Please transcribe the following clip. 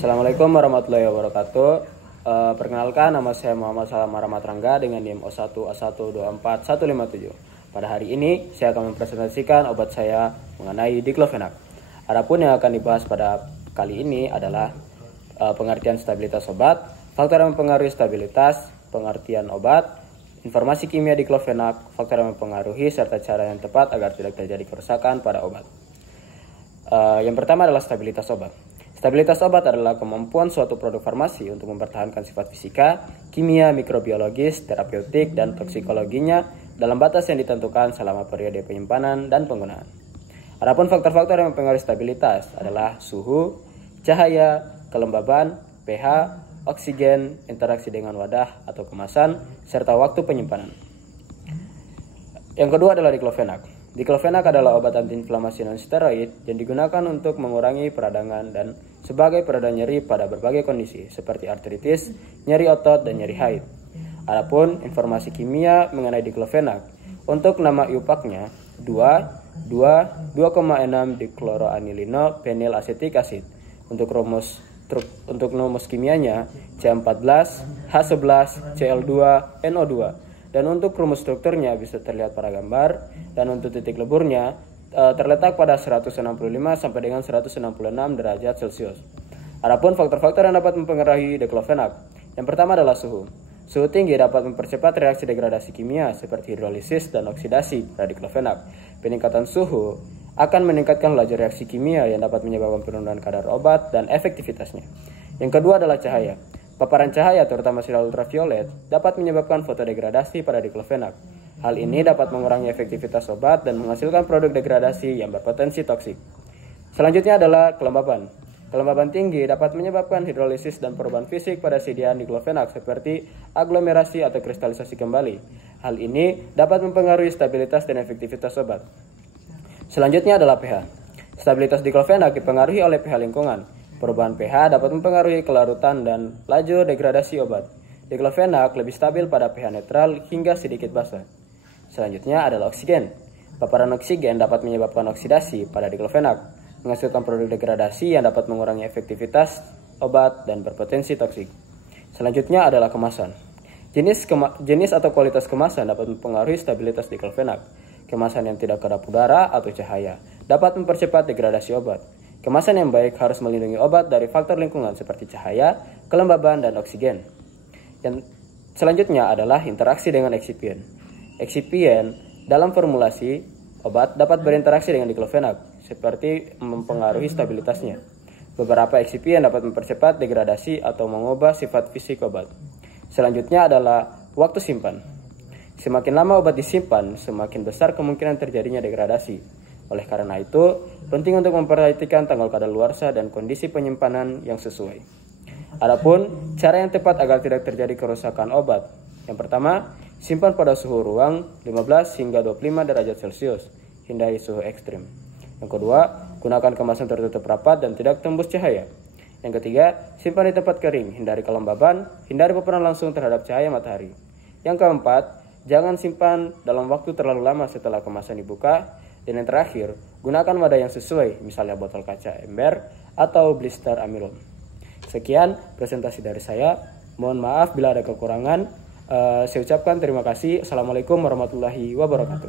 Assalamualaikum warahmatullahi wabarakatuh. Perkenalkan, nama saya Muhammad Salam Rahmat Rangga dengan NIM 01A124157. Pada hari ini saya akan mempresentasikan obat saya mengenai diclofenac. Adapun yang akan dibahas pada kali ini adalah pengertian stabilitas obat, faktor yang mempengaruhi stabilitas, pengertian obat, informasi kimia diclofenac, faktor yang mempengaruhi serta cara yang tepat agar tidak terjadi kerusakan pada obat. Yang pertama adalah stabilitas obat. Stabilitas obat adalah kemampuan suatu produk farmasi untuk mempertahankan sifat fisika, kimia, mikrobiologis, terapeutik, dan toksikologinya dalam batas yang ditentukan selama periode penyimpanan dan penggunaan. Adapun faktor-faktor yang mempengaruhi stabilitas adalah suhu, cahaya, kelembaban, pH, oksigen, interaksi dengan wadah atau kemasan, serta waktu penyimpanan. Yang kedua adalah diclofenac. Diclofenac adalah obat antiinflamasi non-steroid yang digunakan untuk mengurangi peradangan dan sebagai peredam nyeri pada berbagai kondisi seperti artritis, nyeri otot, dan nyeri haid. Adapun informasi kimia mengenai diclofenac, untuk nama IUPAC-nya 2,6 dikloroanilino penyl asetik acid. Untuk rumus kimianya C14 H11 Cl2 NO2. Dan untuk rumus strukturnya bisa terlihat pada gambar, dan untuk titik leburnya terletak pada 165 sampai dengan 166 derajat Celcius. Adapun faktor-faktor yang dapat mempengaruhi diclofenac, yang pertama adalah suhu. Suhu tinggi dapat mempercepat reaksi degradasi kimia seperti hidrolisis dan oksidasi pada diclofenac. Peningkatan suhu akan meningkatkan laju reaksi kimia yang dapat menyebabkan penurunan kadar obat dan efektivitasnya. Yang kedua adalah cahaya. Paparan cahaya terutama sinar ultraviolet dapat menyebabkan fotodegradasi pada diclofenac. Hal ini dapat mengurangi efektivitas obat dan menghasilkan produk degradasi yang berpotensi toksik. Selanjutnya adalah kelembaban. Kelembaban tinggi dapat menyebabkan hidrolisis dan perubahan fisik pada sediaan diclofenac seperti aglomerasi atau kristalisasi kembali. Hal ini dapat mempengaruhi stabilitas dan efektivitas obat. Selanjutnya adalah pH. Stabilitas diclofenac dipengaruhi oleh pH lingkungan. Perubahan pH dapat mempengaruhi kelarutan dan laju degradasi obat. Diclofenac lebih stabil pada pH netral hingga sedikit basa. Selanjutnya adalah oksigen. Paparan oksigen dapat menyebabkan oksidasi pada diclofenac, menghasilkan produk degradasi yang dapat mengurangi efektivitas obat dan berpotensi toksik. Selanjutnya adalah kemasan. Jenis atau kualitas kemasan dapat mempengaruhi stabilitas diclofenac. Kemasan yang tidak kedap udara atau cahaya dapat mempercepat degradasi obat. Kemasan yang baik harus melindungi obat dari faktor lingkungan seperti cahaya, kelembaban, dan oksigen. Yang selanjutnya adalah interaksi dengan eksipien. Eksipien dalam formulasi obat dapat berinteraksi dengan diclofenac, seperti mempengaruhi stabilitasnya. Beberapa eksipien dapat mempercepat degradasi atau mengubah sifat fisik obat. Selanjutnya adalah waktu simpan. Semakin lama obat disimpan, semakin besar kemungkinan terjadinya degradasi. Oleh karena itu, penting untuk memperhatikan tanggal kadaluarsa dan kondisi penyimpanan yang sesuai. Adapun cara yang tepat agar tidak terjadi kerusakan obat. Yang pertama, simpan pada suhu ruang 15 hingga 25 derajat Celcius, hindari suhu ekstrim. Yang kedua, gunakan kemasan tertutup rapat dan tidak tembus cahaya. Yang ketiga, simpan di tempat kering, hindari kelembaban, hindari paparan langsung terhadap cahaya matahari. Yang keempat, jangan simpan dalam waktu terlalu lama setelah kemasan dibuka. Dan yang terakhir, gunakan wadah yang sesuai, misalnya botol kaca ember atau blister amilon. Sekian presentasi dari saya. Mohon maaf bila ada kekurangan. Saya ucapkan terima kasih. Assalamualaikum warahmatullahi wabarakatuh.